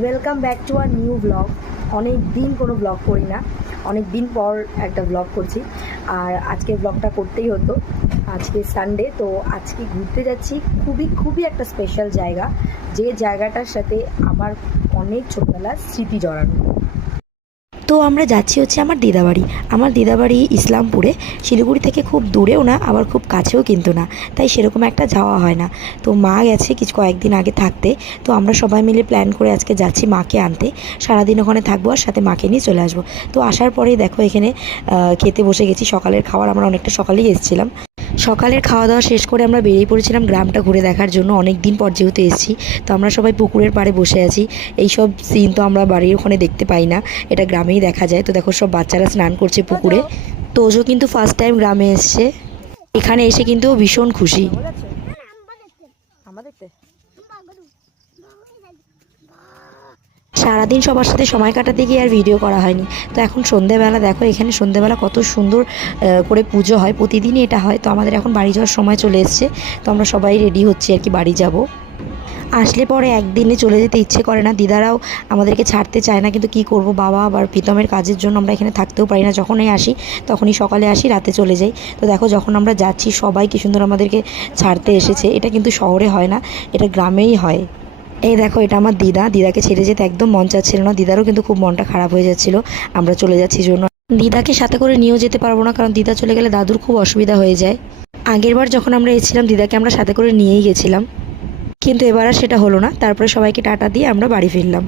Welcome back to our new blog. অনেক দিন কোনো ব্লগ করি না, অনেক দিন পর একটা ব্লগ করছি। আর আজকে ব্লগটা করতেই হতো। আজকে সানডে, তো আজকে ঘুরতে যাচ্ছি খুবই খুবই একটা স্পেশাল জায়গা, যে জায়গাটার সাথে আমার অনেক ছোটবেলার স্মৃতি জড়ানো। তো আমরা যাচ্ছি হচ্ছে আমার দিদাবাড়ি ইসলামপুরে। শিলিগুড়ি থেকে খুব দূরেও না, আবার খুব কাছেও কিন্তু না, তাই সেরকম একটা যাওয়া হয় না। তো মা গেছে কয়েকদিন আগে থাকতে, তো আমরা সবাই মিলে প্ল্যান করে আজকে যাচ্ছি মাকে আনতে। সারাদিন ওখানে থাকবো আর সাথে মাকে নিয়ে চলে আসবো। তো আসার পরেই দেখো এখানে খেতে বসে গেছি সকালের খাবার। আমরা অনেকটা সকালেই এসেছিলাম। সকালের খাওয়া দাওয়া শেষ করে আমরা বেরিয়ে পড়েছিলাম গ্রামটা ঘুরে দেখার জন্য। অনেক দিন পর যেহেতু এসেছি, তো আমরা সবাই পুকুরের পাড়ে বসে আছি। এইসব সিন তো আমরা বাড়ির ওখানে দেখতে পাই না, এটা গ্রামেই দেখা যায়। তো দেখো সব বাচ্চারা স্নান করছে পুকুরে। তোজো কিন্তু ফার্স্ট টাইম গ্রামে এসছে, এখানে এসে কিন্তু ভীষণ খুশি। সারাদিন সবার সাথে সময় কাটাতে গিয়ে আর ভিডিও করা হয়নি। তো এখন সন্ধেবেলা দেখো, এখানে সন্ধেবেলা কত সুন্দর করে পুজো হয়, প্রতিদিনই এটা হয়। তো আমাদের এখন বাড়ি যাওয়ার সময় চলে এসছে, তো আমরা সবাই রেডি হচ্ছি আর কি বাড়ি যাব। আসলে পরে একদিনে চলে যেতে ইচ্ছে করে না, দিদারাও আমাদেরকে ছাড়তে চায় না, কিন্তু কি করব, বাবা আবার প্রীতমের কাজের জন্য আমরা এখানে থাকতেও পারি না। যখনই আসি তখনই সকালে আসি, রাতে চলে যাই। তো দেখো যখন আমরা যাচ্ছি সবাই কি সুন্দর আমাদেরকে ছাড়তে এসেছে। এটা কিন্তু শহরে হয় না, এটা গ্রামেই হয়। এই দেখো এটা আমার দিদাকে ছেড়ে যেতে একদম মন চাচ্ছিল না। দিদারও কিন্তু খুব মনটা খারাপ হয়ে যাচ্ছিল আমরা চলে যাচ্ছি জন্য। দিদাকে সাথে করে নিয়েও যেতে পারবো না, কারণ দিদা চলে গেলে দাদুর খুব অসুবিধা হয়ে যায়। আগেরবার যখন আমরা এসেছিলাম দিদাকে আমরা সাথে করে নিয়েই গেছিলাম, কিন্তু এবার আর সেটা হলো না। তারপরে সবাইকে টাটা দিয়ে আমরা বাড়ি ফিরলাম।